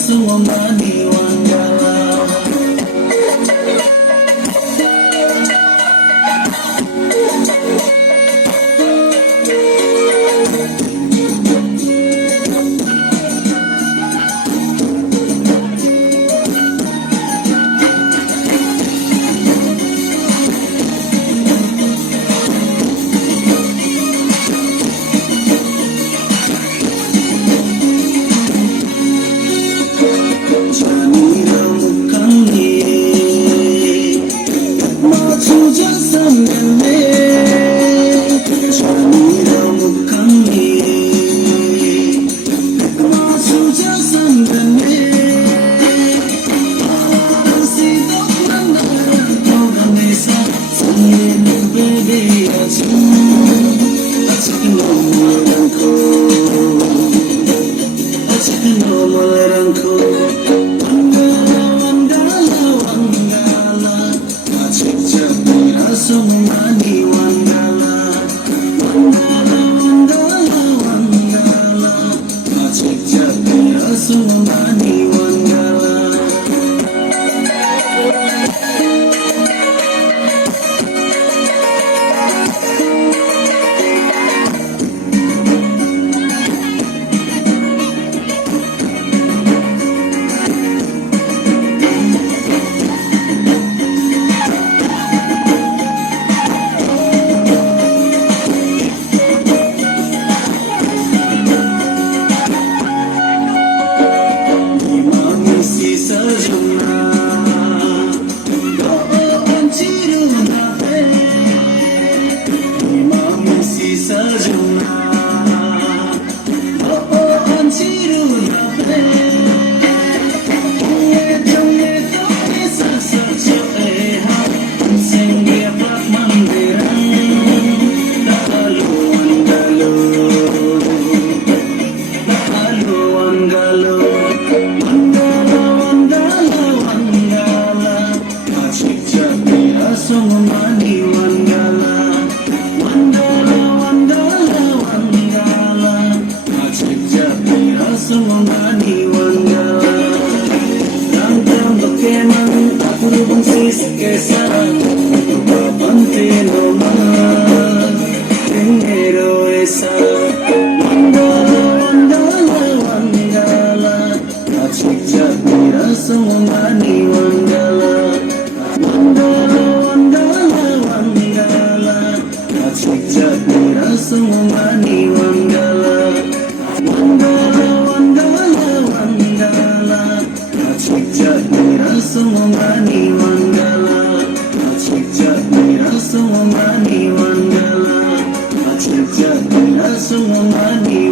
Sumani Wangala. Sumani Wangala, Wangala, Wangala, Wangala, Achik Chapira Sumani Wangala. Sumani Wangala, Wangala, Wangala, Wangala, Achik Chapira Sumani Wangala. Ramdam Bakeman, Apuru Bangsi Kesan, Bapante Noma, Ringero Esa, Wangala, Wangala, Wangala, Achik Chapira Sumani Wangala. Wangala, Wangala, Wangala, Achik Chapira Sumani Wangala. Wangala, Wangala, Wangala, Achik Chapira Sumani Wangala. Achik Chapira Sumani Wangala. Achik Chapira Sumani